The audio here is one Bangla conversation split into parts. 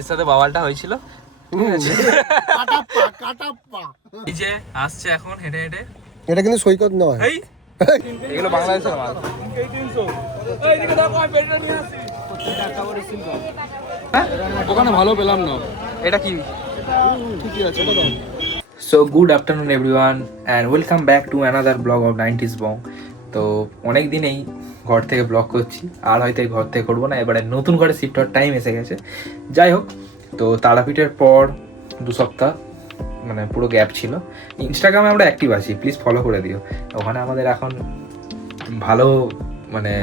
এর সাথে বাওয়ালটা হয়েছিল। এই যে আসছে এখন হেঁটে হেঁটে। এটা কিন্তু সৈকত নয়, এগুলো বাংলাদেশের মাল। ওখানে ভালো পেলাম না। এটা কি? ঠিকই আছে। So good afternoon everyone and welcome back to another blog of 90s বং। তো অনেক দিনেই ঘর থেকে ব্লগ করছি, আর হয়তো এই ঘর থেকে করবো না, এবারে নতুন ঘরে শিফট হওয়ার টাইম এসে গেছে। যাই হোক, তো তারাপীঠের পর 2 সপ্তাহ মানে পুরো গ্যাপ ছিল। ইনস্টাগ্রামে আমরা অ্যাক্টিভ আছি, প্লিজ ফলো করে দিও। ওখানে আমাদের এখন ভালো মানে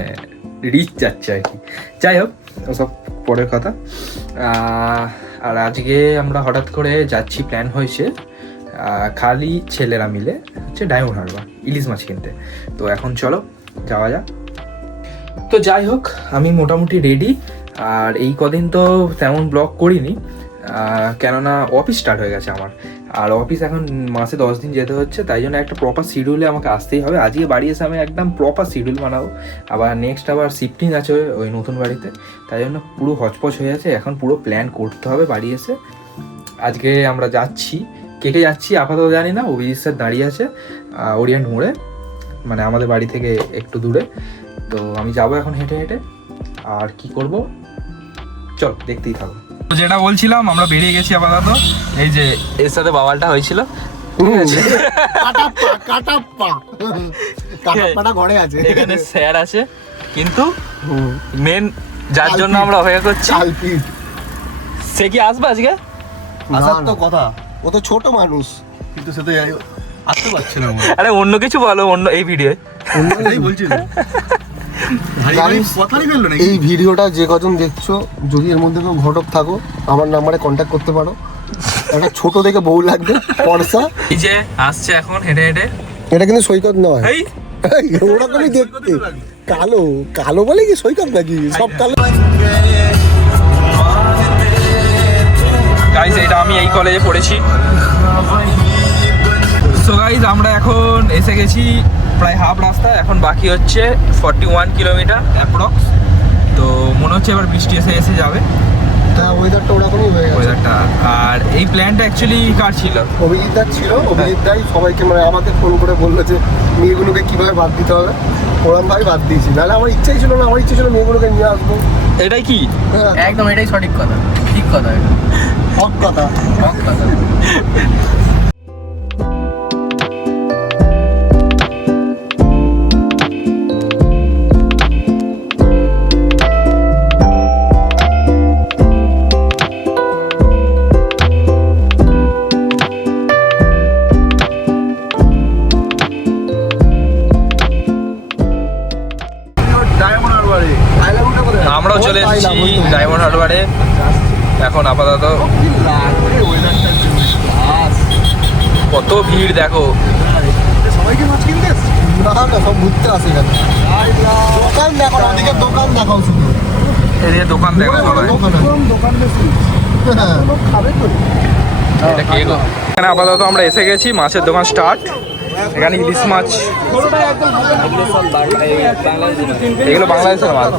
রিচ যাচ্ছে আর কি। যাই হোক, ওসব পরের কথা। আর আজকে আমরা হঠাৎ করে যাচ্ছি, প্ল্যান হয়েছে খালি ছেলেরা মিলে হচ্ছে ডায়মন্ড হারবার ইলিশ মাছ কিনতে। তো এখন চলো যাওয়া যাক। তো যাই হোক, আমি মোটামুটি রেডি। আর এই কদিন তো তেমন ব্লগ করিনি, কেননা অফিস স্টার্ট হয়ে গেছে আমার। আর অফিস এখন মাসে 10 দিন যেতে হচ্ছে, তাই জন্য একটা প্রপার শিডিউলে আমাকে আসতেই হবে। আজকে বাড়ি এসে আমি একদম প্রপার শিডিউল বানাবো। আবার নেক্সট আবার শিফটিং আছে ওই নতুন বাড়িতে, তাই জন্য পুরো হচপচ হয়ে আছে। এখন পুরো প্ল্যান করতে হবে বাড়ি এসে। আজকে আমরা যাচ্ছি, কে কে যাচ্ছি আপাতত জানি না। অভিজিৎ স্যার দাঁড়িয়ে আছে ওরিয়েন্ট মোড়ে, মানে আমাদের বাড়ি থেকে একটু দূরে। তো আমি যাবো এখন হেঁটে হেঁটে। আর কি করব চল দেখতেই থাকো। যেটা বলছিলাম, আমরা বেরিয়ে গেছি আপাতত। এই যে এর সাথে বাওয়ালটা হয়েছিল, ঘরে আছে, এখানে স্যার আছে, কিন্তু মেন যার জন্য আমরা অপেক্ষা করছি সে কি আসবে আজকে? আসার তো কথা, ও তো ছোট মানুষ, কিন্তু সে তো আসতে পারছে না। আরে অন্য কিছু বলো, অন্য এই ভিডিও বলছিল। এই ভিডিওটা যে কজন দেখছো, যদি এর মধ্যে কেউ ঘটক থাকো, আমার নাম্বারে কন্ট্যাক্ট করতে পারো। একটা ছোট দেখে বউ লাগবে, পরসা। এই যে আসছে এখন হেঁটে হেঁটে। এটা কিন্তু সৈকত নয়, ওরকমই দেখতে। কালো কালো বলে কি সৈকত নাকি? সব কালো। গাইস, এটা আমি এই কলেজে পড়েছি। সো গাইস, আমরা এখন এসে গেছি প্রায় হাফ রাস্তা, এখন বাকি হচ্ছে 41 কিলোমিটার অ্যাপ্রক্স। তো মনে হচ্ছে এবার বৃষ্টি এসে যাবে ওয়েদারটা ওরকমই হয়ে গেছে ওয়েদারটা। আর এই প্ল্যানটা অ্যাকচুয়ালি কার ছিল? অভিজিৎ দা ছিল। অভিজিৎ দাই সবাইকে মানে আমাকে ফোন করে বললো যে মেয়েগুলোকে কিভাবে বাদ দিতে হবে। ওরম ভাই বাদ দিয়েছি, নাহলে আমার ইচ্ছাই ছিল না। আমার ইচ্ছে ছিল মেয়েগুলোকে নিয়ে আসবো। এটাই কি? হ্যাঁ, একদম এটাই সঠিক কথা, ঠিক কথা, এটা হক কথা, হক কথা। আমরাও চলে এসেছি ডায়মন্ড হারবারে এখন আপাতত। কত ভিড় দেখো। সবাইকে মাছ কিনতে না, সব ঘুরতে আসে। দোকান দেখো, ওদিকে দোকান দেখাও, শুধু এদিকে দোকান দেখো সবাই। এখানে আপাতত আমরা এসে গেছি, মাছের দোকান স্টার্ট। এখানে ইলিশ মাছ, এগুলো বাংলাদেশের মাছ।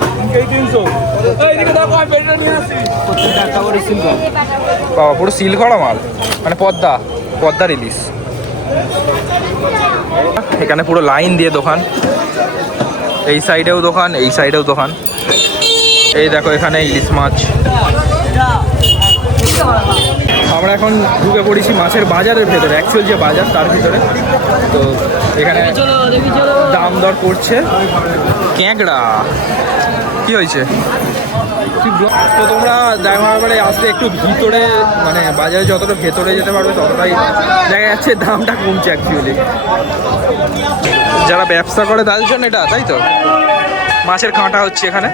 বাবা, পুরো সিল করা মাল, মানে পদ্মার ইলিশ। এখানে পুরো লাইন দিয়ে দোকান, এই সাইডেও দোকান, এই সাইডেও দোকান। এই দেখো এখানে ইলিশ মাছ। আমরা এখন ঢুকে পড়েছি মাছের বাজারের ভেতরে, অ্যাকচুয়াল যে বাজার তার ভিতরে। তো এখানে দাম দর করছে। ক্যাংড়া কি হয়েছে? তো তোমরা ডায়মন্ড হারবারে আসলে একটু ভিতরে, মানে বাজারে যতটা ভেতরে যেতে পারবে ততটাই দেখা যাচ্ছে দামটা কমছে অ্যাকচুয়ালি। যারা ব্যবসা করে তাদের জন্য এটা, তাই তো। মাছের কাঁটা হচ্ছে এখানে।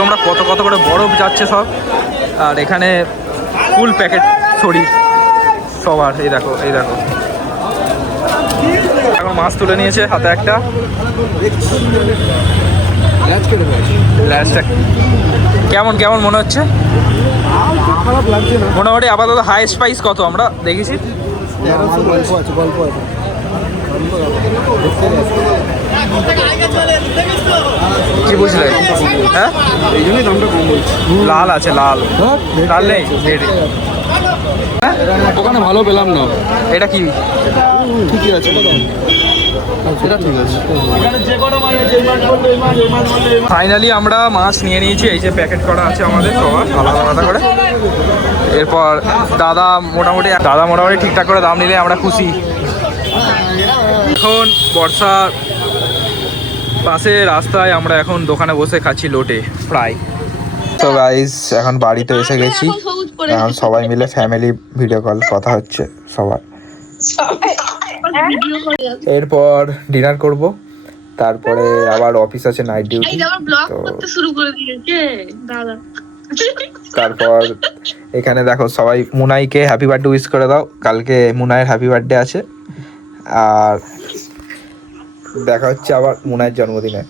তোমরা কত কত করে বরফ যাচ্ছে সব। আর এখানে ফুল প্যাকেট ছড়ি সবার। এই দেখো, এই দেখো, এখন মাছ তুলে নিয়েছে হাতে একটা। কেমন কেমন মনে হচ্ছে? খারাপ লাগছে না মোটামুটি। আপাতত হাই স্পাইস কত আমরা দেখেছি? গল্প আছে। কি বুঝলে? হ্যাঁ, এই জন্যই দামটা কম বলছি। লাল আছে, লাল লাল নেই। হ্যাঁ, ওখানে ভালো পেলাম না। এটা কি? ঠিকই আছে, এটা ঠিক আছে। ফাইনালি আমরা মাছ নিয়ে নিয়েছি। এই যে প্যাকেট করা আছে আমাদের সবার আলাদা আলাদা করে। এরপর দাদা মোটামুটি ঠিকঠাক করে দাম নিলে আমরা খুশি। এখন বর্ষা পাশে রাস্তায় আমরা এখন দোকানে বসে খাচ্ছি লোটে ফ্রাই। তো গাইস এখন বাড়িতে এসে গেছি। এখন সবাই মিলে ফ্যামিলি ভিডিও কল কথা হচ্ছে সবার। এরপর ডিনার করব, তারপরে আবার অফিস আছে নাইট ডিউটি। তারপর এখানে দেখো সবাই মুনাইকে হ্যাপি বার্থডে উইশ করে দাও। কালকে মুনাইয়ের হ্যাপি বার্থডে আছে। আর দেখা হচ্ছে আবার মুনাইয়ের জন্মদিনে।